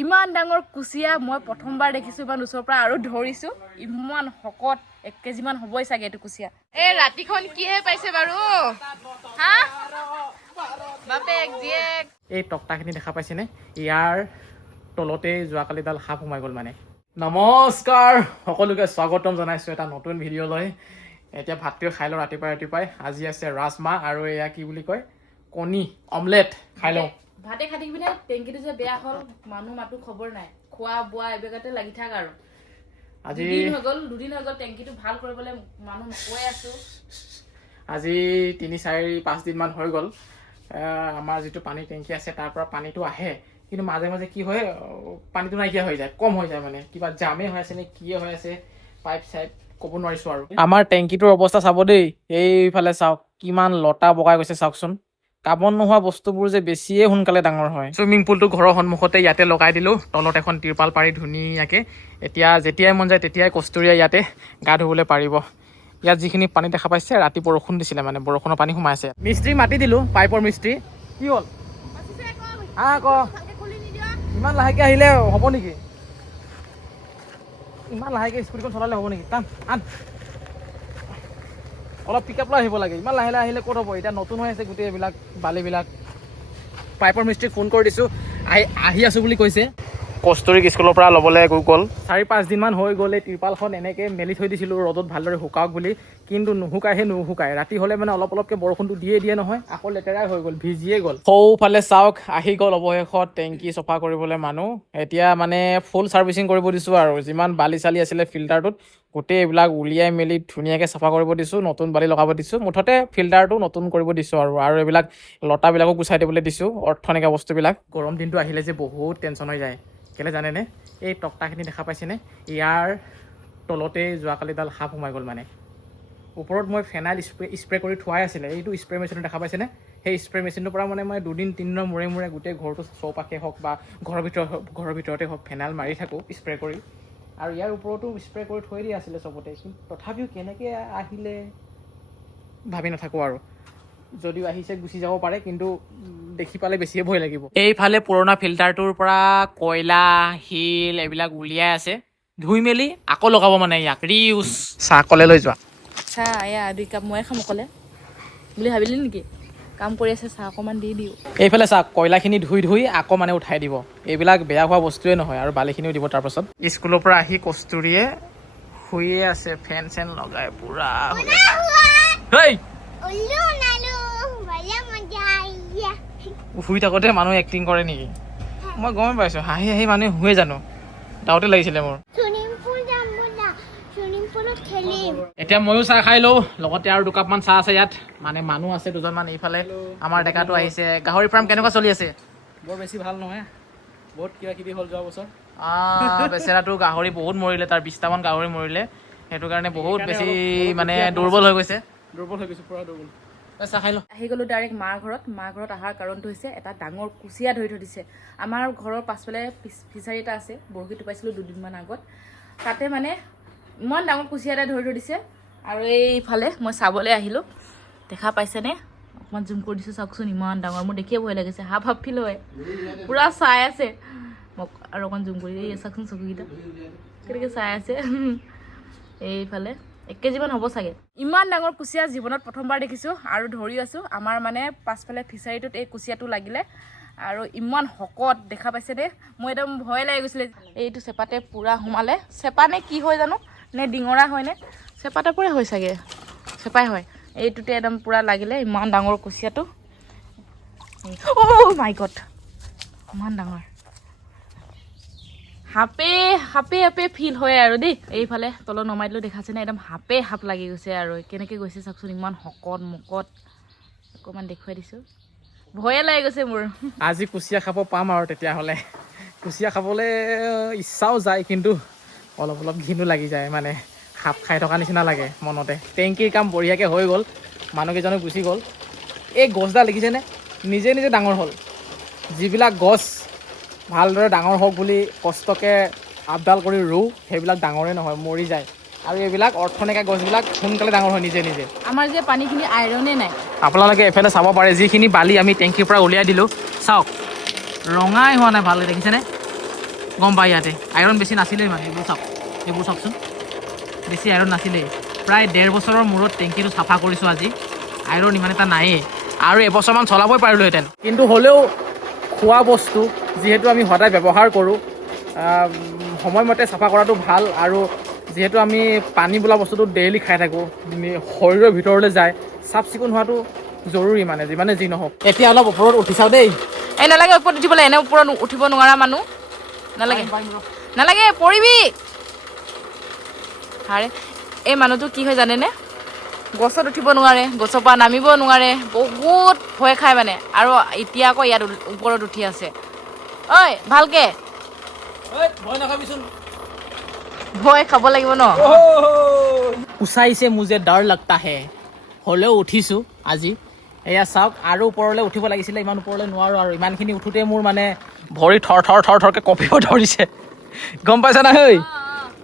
ইমান ডাঙৰ কুচিয়া মই প্ৰথমবাৰ দেখিছোঁ ইমান ওচৰৰ পৰা আৰু ধৰিছোঁ ইমান শকত 1 কেজি মান হ'বই চাগে এইটো কুচিয়া এই ৰাতিখন কিহে পাইছে বাৰু হা বাপেক জীয়েক এই টকটাখিনি দেখা পাইছেনে ইয়াৰ তলতে যোৱাকালিডাল সাপ সোমাই গ'ল মানে নমস্কাৰ সকলোকে স্বাগতম জনাইছোঁ এটা নতুন ভিডিঅ'লৈ এতিয়া ভাতটো খাই লওঁ ৰাতিপুৱাই আজি আছে ৰাজমাহ আৰু এয়া কি বুলি কয় কণী অমলেট খাই লওঁ ভাতে খাই থাকিবি নে টেংকিটো যে বেয়া হ'ল মানুহ মাতো খবৰ নাই খোৱা বোৱা এইবিলাকতে লাগি থাক আৰু আজি দুদিন হৈ গ'ল টেংকিটো ভাল কৰিবলৈ মানুহ কৈ আছোঁ আজি 3-4-5 দিনমান হৈ গ'ল আমাৰ যিটো পানী টেংকি আছে তাৰ পৰা পানীটো আহে কিন্তু মাজে মাজে কি হয় পানীটো নাইকিয়া হৈ যায় কম হৈ যায় মানে কিবা জামে হৈ আছে নে কি হৈ আছে পাইপ চাইপ ক'ব নোৱাৰিছোঁ আৰু আমাৰ টেংকিটোৰ অৱস্থা চাব দেই এইফালে চাওক কিমান লতা বগাই গৈছে চাওকচোন কাবন নোহোৱা বস্তুবোৰ যে বেছিয়ে সোনকালে ডাঙৰ হয় চুইমিং পুলটো ঘৰৰ সন্মুখতে ইয়াতে লগাই দিলোঁ তলত এখন তিৰপাল পাৰি ধুনীয়াকৈ এতিয়া যেতিয়াই মন যায় তেতিয়াই কষ্টুৰিয়া ইয়াতে গা ধুবলৈ পাৰিব ইয়াত যিখিনি পানী দেখা পাইছে ৰাতি বৰষুণ দিছিলে মানে বৰষুণৰ পানী সোমাইছে মিস্ত্ৰী মাতি দিলোঁ পাইপৰ মিস্ত্ৰী কি হ'ল আকৌ ইমান লাহেকৈ আহিলে হ'ব নেকি ইমান লাহেকৈ স্কুটিখন চলালে হ'ব নেকি টান আন অলপ পিক আপ লৈ আহিব লাগে ইমান লাহে লাহে আহিলে ক'ত হ'ব এতিয়া নতুন হৈ আছে গোটেই এইবিলাক বালিবিলাক পাইপৰ মিস্ত্ৰীক ফোন কৰি দিছোঁ আহি আছোঁ বুলি কৈছে কষ্টুৰিক স্কুলৰ পৰা ল'বলৈ গ'ল 4-5 দিনমান হৈ গ'ল এই তিৰপালখন এনেকৈ মেলি থৈ দিছিলোঁ ৰ'দত ভালদৰে শুকাওক বুলি কিন্তু নুশুকায় ৰাতি হ'লে মানে অলপ অলপকৈ বৰষুণটো দিয়ে নহয় আকৌ লেতেৰাই হৈ গ'ল ভিজিয়ে গ'ল সৌফালে চাওক আহি গ'ল অৱশেষত টেংকি চফা কৰিবলৈ মানুহ এতিয়া মানে ফুল ছাৰ্ভিচিং কৰিব দিছোঁ আৰু যিমান বালি চালি আছিলে ফিল্টাৰটোত গোটেই এইবিলাক উলিয়াই মেলি ধুনীয়াকৈ চাফা কৰিব দিছোঁ নতুন বালি লগাব দিছোঁ মুঠতে ফিল্টাৰটো নতুন কৰিব দিছোঁ আৰু এইবিলাক লতাবিলাকো গুচাই দিবলৈ দিছোঁ অৰ্থনিকা বস্তুবিলাক গৰম দিনটো আহিলে যে বহুত টেনশ্যন হৈ যায় কেলে জানেনে এই টকটাখিনি দেখা পাইছেনে ইয়াৰ তলতে যোৱাকালিডাল সাপ সোমাই গ'ল মানে ওপৰত মই ফেনাইল স্প্ৰে কৰি থোৱাই আছিলে এইটো স্প্ৰে মেচিনটো দেখা পাইছেনে সেই স্প্ৰে মেচিনটোৰ পৰা মানে মই 2-3 দিনৰ মূৰে গোটেই ঘৰটো চৌপাশে হওক বা ঘৰৰ ভিতৰতে হওক ফেনাইল মাৰি থাকোঁ স্প্ৰে কৰি আৰু ইয়াৰ ওপৰতো স্প্ৰে কৰি থৈ দিয়া আছিলে চবতে কিন্তু তথাপিও কেনেকৈ আহিলে ভাবি নাথাকোঁ আৰু যদিও আহিছে গুচি যাব পাৰে কিন্তু দেখি পালে বেছিয়ে ভয় লাগিব এইফালে পুৰণা ফিল্টাৰটোৰ পৰা কয়লা শিল এইবিলাক উলিয়াই আছে ধুই মেলি আকৌ লগাব মানে ইয়াক ৰিউজ চাহ কলে লৈ যোৱা চাহ এয়া 2 কাপ ময়ে খাম অকলে বুলি ভাবিলি নেকি কাম কৰি আছে চাহ অকণমান দি দিওঁ এইফালে চাহ কয়লাখিনি ধুই আকৌ মানে উঠাই দিব এইবিলাক বেয়া হোৱা বস্তুৱে নহয় আৰু বালিখিনিও দিব তাৰপাছত স্কুলৰ পৰা আহি কষ্টুৰিয়ে শুয়ে আছে ফেন চেন লগাই পুৰা শুই থাকোঁতে মানুহ এক্টিং কৰে নেকি মই গমেই পাইছোঁ হাঁহি মানুহে শুৱে জানো ডাউটে লাগিছিলে মোৰ এতিয়া ময়ো চাহ খাই লওঁ লগতে আৰু 2 কাপমান চাহ আছে ইয়াত মানে মানুহ আছে 2জনমান এইফালে আমাৰ ডেকাটো আহিছে গাহৰি ফাৰ্ম কেনেকুৱা চলি আছে বৰ বেছি ভাল নহয় বহুত কিবা কিবি হ'ল যোৱা বছৰ বেচেৰাটো গাহৰি বহুত মৰিলে তাৰ 20টামান গাহৰি মৰিলে সেইটো কাৰণে বহুত বেছি মানে দুৰ্বল হৈ গৈছে পুৰা দুৰ্বল চাহ খাই লওঁ আহি গ'লোঁ ডাইৰেক্ট মাৰ ঘৰত অহাৰ কাৰণটো হৈছে এটা ডাঙৰ কুচিয়া ধৰি থৈ দিছে আমাৰ ঘৰৰ পাছফালে ফিচাৰী এটা আছে বৰশী টোপাইছিলোঁ 2 দিনমান আগত তাতে মানে ইমান ডাঙৰ কুচিয়া এটা ধৰি থৈ দিছে আৰু এইফালে মই চাবলৈ আহিলোঁ দেখা পাইছেনে অকণমান জুম কৰি দিছোঁ চাওকচোন ইমান ডাঙৰ মোৰ দেখিয়ে ভয় লাগিছে হাফ ফিল হয় পূৰা চাই আছে মোক আৰু অকণমান জুম কৰি চাওকচোন চকুকেইটা কেনেকৈ চাই আছে এইফালে 1 কেজিমান হ'ব চাগে ইমান ডাঙৰ কুচিয়া জীৱনত প্ৰথমবাৰ দেখিছোঁ আৰু ধৰি আছোঁ আমাৰ মানে পাছফালে ফিচাৰীটোত এই কুচিয়াটো লাগিলে আৰু ইমান শকত দেখা পাইছেনে মোৰ একদম ভয় লাগি গৈছিলে এইটো চেপাতে পূৰা সোমালে চেপা নে কি হয় জানো নে ডিঙৰা হয়নে চেপাতে পৰে হয় চাগে চেপাই হয় এইটোতে একদম পূৰা লাগিলে ইমান ডাঙৰ কুচিয়াটো অ' মাই গড ইমান ডাঙৰ সাপে ফিল হয় আৰু দেই এইফালে তলত নমাই দিলোঁ দেখাছেনে একদম সাপ লাগি গৈছে আৰু কেনেকৈ গৈছে চাওকচোন ইমান শকত মকত অকণমান দেখুৱাই দিছোঁ ভয়ে লাগি গৈছে মোৰ আজি কুচিয়া খাব পাম আৰু তেতিয়াহ'লে কুচিয়া খাবলৈ ইচ্ছাও যায় কিন্তু অলপ ঘিণো লাগি যায় মানে সাপ খাই থকা নিচিনা লাগে মনতে টেংকিৰ কাম বঢ়িয়াকৈ হৈ গ'ল মানুহকেইজনো গুচি গ'ল এই গছডাল দেখিছেনে নিজে ডাঙৰ হ'ল যিবিলাক গছ ভালদৰে ডাঙৰ হওক বুলি কষ্টকৈ আপডাল কৰি ৰুওঁ সেইবিলাক ডাঙৰে নহয় মৰি যায় আৰু এইবিলাক অৰ্থনিকা গছবিলাক সোনকালে ডাঙৰ হয় নিজে আমাৰ যে পানীখিনি আইৰণে নাই আপোনালোকে এফালে চাব পাৰে যিখিনি বালি আমি টেংকিৰ পৰা উলিয়াই দিলোঁ চাওক ৰঙাই হোৱা নাই ভালকৈ দেখিছেনে গম পাই ইয়াতে আইৰণ বেছি নাছিলেই মানে এইবোৰ চাওকচোন বেছি আইৰণ নাছিলেই প্ৰায় 1.5 বছৰৰ মূৰত টেংকিটো চাফা কৰিছোঁ আজি আইৰণ ইমান এটা নায়েই আৰু এবছৰমান চলাবই পাৰিলোহেঁতেন কিন্তু হ'লেও খোৱা বস্তু যিহেতু আমি সদায় ব্যৱহাৰ কৰোঁ সময়মতে চাফা কৰাটো ভাল আৰু যিহেতু আমি পানী বোলা বস্তুটো ডেইলি খাই থাকোঁ শৰীৰৰ ভিতৰলৈ যায় চাফ চিকুণ হোৱাটো জৰুৰী মানে যিমানে যি নহওক এতিয়া অলপ ওপৰত উঠি চাওঁ দেই এই নালাগে ওপৰত উঠিবলৈ এনে ওপৰত উঠিব নোৱাৰা মানুহ নালাগে নালাগে পৰিবি হাৰে এই মানুহটো কি হয় জানেনে গছত উঠিব নোৱাৰে গছৰ পৰা নামিব নোৱাৰে বহুত ভয় খায় মানে আৰু এতিয়া আকৌ ইয়াত ওপৰত উঠি আছে ঐ ভালকে ভয় নাখাবিচোন ভয় খাব লাগিব ন উচাইছে মুজে ডৰ লাগতা হে হ'লেও উঠিছোঁ আজি এয়া চাওক আৰু ওপৰলৈ উঠিব লাগিছিলে ইমান ওপৰলৈ নোৱাৰোঁ আৰু ইমানখিনি উঠোঁতে মোৰ মানে ভৰি থৰকৈ কঁপিব ধৰিছে গম পাইছা না হেই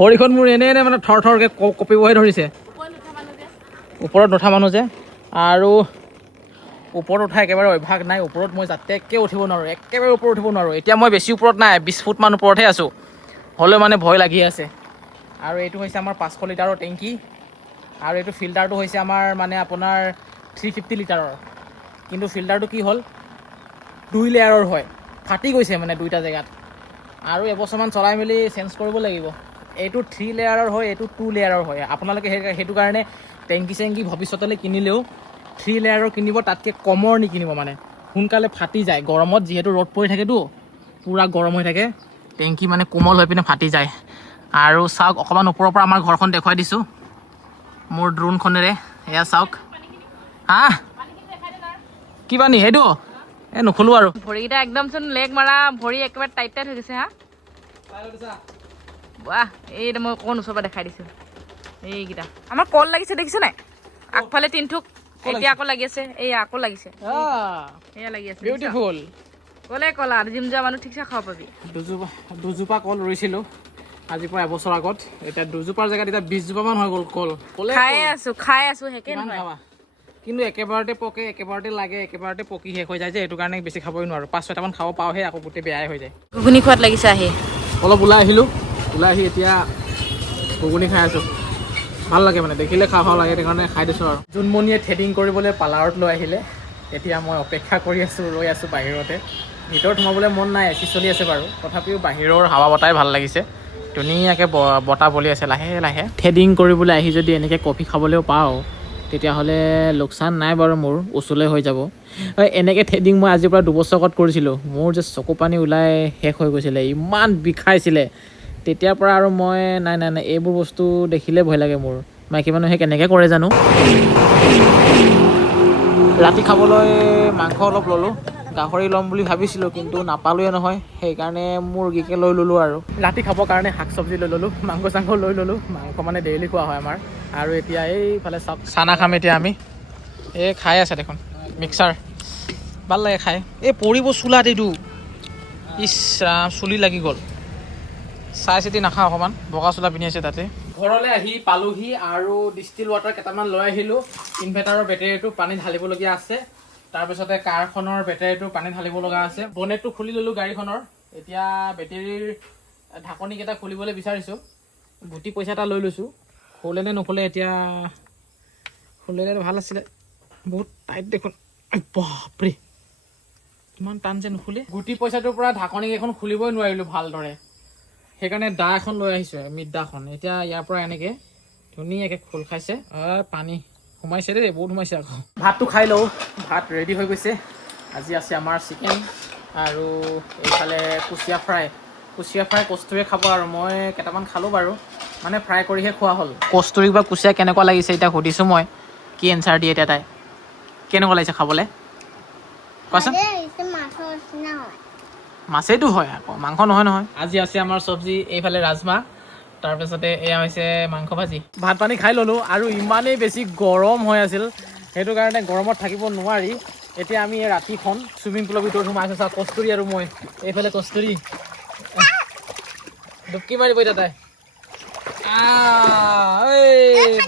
ভৰিখন মোৰ এনে মানে থৰকৈ কঁপিবহে ধৰিছে ওপৰত নুঠা মানুহ যে আৰু ওপৰত উঠা একেবাৰে অভ্যাস নাই ওপৰত মই যাতেকৈ উঠিব নোৱাৰোঁ একেবাৰে ওপৰত উঠিব নোৱাৰোঁ এতিয়া মই বেছি ওপৰত নাই 20 ফুটমান ওপৰতহে আছোঁ হ'লেও মানে ভয় লাগি আছে আৰু এইটো হৈছে আমাৰ 500 লিটাৰৰ টেংকি আৰু এইটো ফিল্টাৰটো হৈছে আমাৰ মানে আপোনাৰ 350 লিটাৰৰ কিন্তু ফিল্টাৰটো কি হ'ল 2 লেয়াৰৰ হয় ফাটি গৈছে মানে দুইটা জেগাত আৰু এবছৰমান চলাই মেলি চেঞ্জ কৰিব লাগিব এইটো 3 লেয়াৰৰ হয় এইটো 2 লেয়াৰৰ হয় আপোনালোকে সেইটো কাৰণে টেংকি চেংকি ভৱিষ্যতলৈ কিনিলেও 3 লেয়াৰৰ কিনিব তাতকৈ কমৰ নিকিনিব মানে সোনকালে ফাটি যায় গৰমত যিহেতু ৰ'দ পৰি থাকেতো পূৰা গৰম হৈ থাকে টেংকি মানে কোমল হৈ পিনে ফাটি যায় আৰু চাওক অকণমান ওপৰৰ পৰা আমাৰ ঘৰখন দেখুৱাই দিছোঁ মোৰ ড্ৰোনখনেৰে এয়া চাওক হা কি পানী সেইটো এই নুখোলোঁ আৰু ভৰিকেইটা একদমচোন লেগ মাৰা ভৰি একেবাৰে টাইট হৈ গৈছে হা বাহ এই মই অকণ ওচৰৰ পৰা দেখাই দিছোঁ এইকেইটা আমাৰ কল লাগিছে দেখিছে নাই আগফালে তিনথুক এতিয়া আকৌ লাগি আছে এই আকৌ লাগিছে এয়া লাগি আছে বিউটিফুল কলে কলা জিম যোৱা মানুহ ঠিকছে খাব পাবি দুজোপা কল ৰুইছিলোঁ আজিৰ পৰা এবছৰ আগত এতিয়া দুজোপাৰ জেগাত এতিয়া 20 জোপামান হৈ গ'ল কল খাই আছো হেকে খাবা কিন্তু একেবাৰতে পকে একেবাৰতে লাগে একেবাৰতে পকি শেষ হৈ যায় যে এইটো কাৰণে বেছি খাবই নোৱাৰোঁ 5-6টামান খাব পাওঁহে আকৌ গোটেই বেয়াই হৈ যায় ঘুগুনি খোৱাত লাগিছে আহি অলপ ওলাই আহিলোঁ ওলাই আহি এতিয়া ঘুগুনি খাই আছোঁ ভাল লাগে মানে দেখিলে খাওঁ লাগে সেইকাৰণে খাই দিছোঁ আৰু জোনমণিয়ে থ্ৰেডিং কৰিবলৈ পাৰ্লাৰত লৈ আহিলে এতিয়া মই অপেক্ষা কৰি আছোঁ ৰৈ আছোঁ বাহিৰতে ভিতৰত সোমাবলৈ মন নাই এচি চলি আছে বাৰু তথাপিও বাহিৰৰ হাৱা বতাই ভাল লাগিছে ধুনীয়াকৈ বতাহ বলি আছে লাহে লাহে থ্ৰেডিং কৰিবলৈ আহি যদি এনেকৈ কফি খাবলৈও পাওঁ তেতিয়াহ'লে লোকচান নাই বাৰু মোৰ ওচৰলৈ হৈ যাব এনেকৈ থ্ৰেডিং মই আজিৰ পৰা 2 বছৰ আগত কৰিছিলোঁ মোৰ যে চকু পানী ওলাই শেষ হৈ গৈছিলে ইমান বিষাইছিলে তেতিয়াৰ পৰা আৰু মই নাই এইবোৰ বস্তু দেখিলে ভয় লাগে মোৰ মাইকী মানুহে কেনেকৈ কৰে জানো ৰাতি খাবলৈ মাংস অলপ ল'লোঁ গাহৰি ল'ম বুলি ভাবিছিলোঁ কিন্তু নাপালোৱে নহয় সেইকাৰণে মুৰ্গীকে লৈ ল'লোঁ আৰু ৰাতি খাবৰ কাৰণে শাক চব্জি লৈ ল'লোঁ মাংস চাংস লৈ ল'লোঁ মাংস মানে ডেইলি খোৱা হয় আমাৰ আৰু এতিয়া এইফালে চাওক চানা খাম এতিয়া আমি এই খাই আছে দেখোন মিক্সাৰ ভাল লাগে খাই এই পৰিব চুলাত এইটো ইছ ৰাম চুলি লাগি গ'ল চাই চিতি নাখাওঁ অকণমান বগা চোলা পিন্ধি আছে তাতে ঘৰলৈ আহি পালোহি আৰু ডিষ্টিল ৱাটাৰ কেইটামান লৈ আহিলোঁ ইনভাৰ্টাৰৰ বেটেৰীটো পানী ঢালিবলগীয়া আছে তাৰপিছতে কাৰখনৰ বেটেৰীটো পানী ঢালিব লগা আছে বনেটটো খুলি ল'লোঁ গাড়ীখনৰ এতিয়া বেটেৰীৰ ঢাকনিকেইটা খুলিবলৈ বিচাৰিছোঁ গুটি পইচা এটা লৈ লৈছোঁ খোলে নে নুখোলে এতিয়া খুলিলে ভাল আছিলে বহুত টাইট দেখোন বাপৰে কিমান টান যে নুখুলে গুটি পইচাটোৰ পৰা ঢাকনিকেইখন খুলিবই নোৱাৰিলোঁ ভালদৰে সেইকাৰণে দা এখন লৈ আহিছোঁ মিট দাখন এতিয়া ইয়াৰ পৰা এনেকৈ ধুনীয়াকৈ খোল খাইছে পানী সোমাইছে দেই বহুত সোমাইছে আকৌ ভাতটো খাই লওঁ ভাত ৰেডি হৈ গৈছে আজি আছে আমাৰ চিকেন আৰু এইফালে কুচিয়া ফ্ৰাই কস্তুৰীয়ে খাব আৰু মই কেইটামান খালোঁ বাৰু মানে ফ্ৰাই কৰিহে খোৱা হ'ল কস্তুৰীক বা কুচিয়া কেনেকুৱা লাগিছে এতিয়া সুধিছোঁ মই কি এনচাৰ দিয়ে এতিয়া তাই কেনেকুৱা লাগিছে খাবলৈ কোৱাচোন মাছেইটো হয় আকৌ মাংস নহয় আজি আছে আমাৰ চব্জি এইফালে ৰাজমাহ তাৰপিছতে এয়া হৈছে মাংস ভাজি ভাত পানী খাই ল'লোঁ আৰু ইমানেই বেছি গৰম হৈ আছিল সেইটো কাৰণে গৰমত থাকিব নোৱাৰি এতিয়া আমি এই ৰাতিখন চুইমিং পুলৰ ভিতৰত সোমাইছোঁ চাওঁ কস্তুৰী আৰু মই এইফালে কস্তুৰী ডুবকি মাৰিব এতিয়া তাই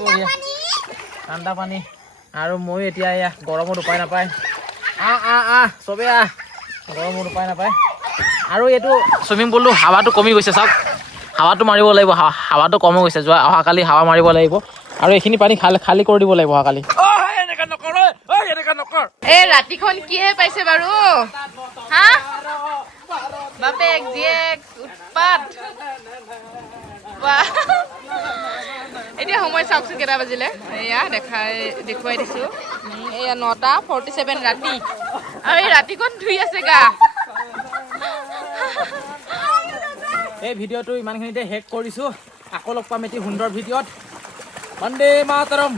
বঢ়িয়া ঠাণ্ডা পানী আৰু মই এতিয়া এয়া গৰমত উপায় নাপায় চবেই গৰমত উপায় নাপায় আৰু এইটো চুইমিং পুলটো হাৱাটো কমি গৈছে চাওক হাৱাটো মাৰিব লাগিব হাৱাটো কমি গৈছে অহাকালি হাৱা মাৰিব লাগিব আৰু এইখিনি পানী খালী কৰি দিব লাগিব অহাকালি এই ৰাতিখন কিহে পাইছে বাৰু হা বাপেক জীয়েক উৎপাত এতিয়া সময় চাওকচোন কেইটা বাজিলে এয়া দেখুৱাই দিছোঁ এয়া 9:47 ৰাতি আৰু এই ৰাতিখন ধুই আছে গা এই ভিডিঅ'টো ইমানখিনিতে শেষ কৰিছোঁ আকৌ লগ পাম এটি সুন্দৰ ভিডিঅ'ত বন্দে মাতৰম